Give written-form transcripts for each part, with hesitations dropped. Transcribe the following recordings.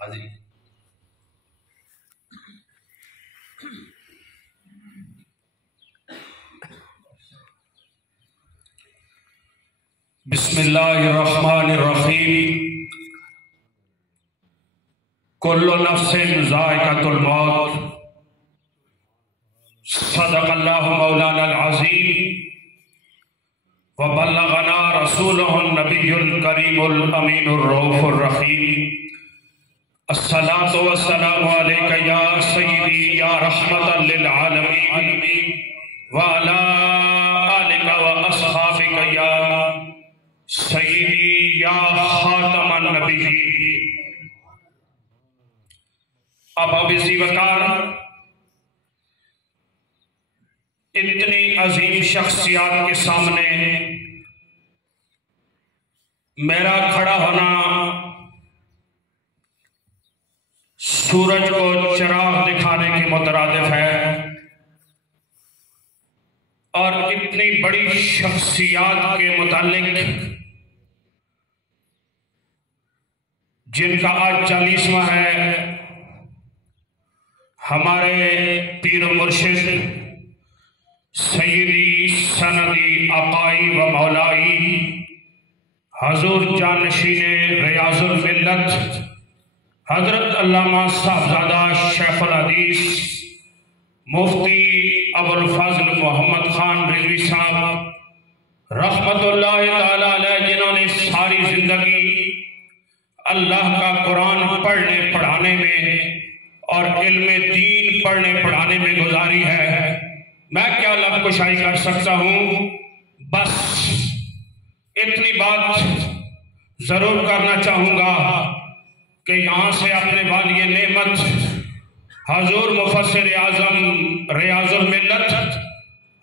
حاضری بسم اللہ الرحمن الرحیم کل نفس ذائقۃ الموت صدق اللہ مولانا العظیم وبلغنا رسولہ النبی الکریم الامین الرؤوف الرحیم الصلاۃ والسلام علیک یا سیدی یا رحمۃ للعالمین وعلی آلک واصحابک یا سیدی یا خاتم النبیین۔ اب ذی وقار اتنی عظیم شخصیات کے سامنے میرا کھڑا ہونا سورج کو چراغ دکھانے کے مترادف ہے، اور اتنی بڑی شخصیات کے متعلق جن کا آج 40واں ہے، ہمارے پیر و مرشد سیدی سندی آقائی و مولائی حضور جانشین ریاض الملت حضرت علامہ صاحبزادہ شیخ الحدیث مفتی ابوالفضل محمد خان رضوی صاحب رحمت اللہ تعالیٰ علیہ، جنہوں نے ساری زندگی اللہ کا قرآن پڑھنے پڑھانے میں اور علم دین پڑھنے پڑھانے میں گزاری ہے۔ میں کیا لفظ کشائی کر سکتا ہوں، بس اتنی بات ضرور کرنا چاہوں گا کہ یہاں سے اپنے والی نعمت حضور مفسر اعظم ریاض الملت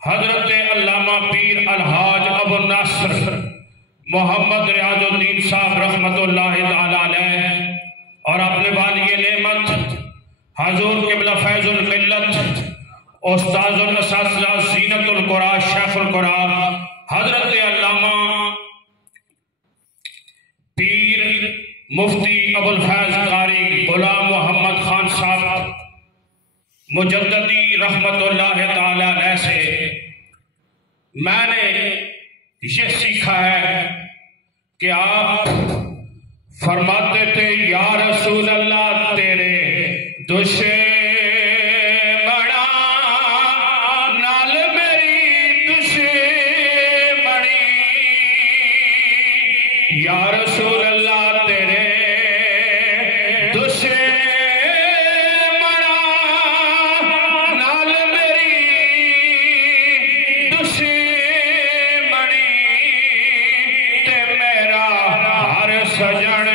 حضرت علامہ پیر الحاج ابو النصر محمد ریاض الدین صاحب رحمت اللہ تعالی علیہ، اور اپنے والی نعمت حضور قبلہ فیض الملت استاذ الاساتذہ زینت القرآن شیخ القرآن حضرت علامہ پیر مفتی ابوالفیض قاری غلام محمد خان صاحب مجددی رحمت اللہ تعالی علیہ سے میں نے یہ سیکھا ہے کہ آپ فرماتے تھے یا رسول اللہ تیرے دشمن نال میری دشمنی، یا رسول اللہ تیرے دشمن نال میری دشمنی، تے میرا ہر سجن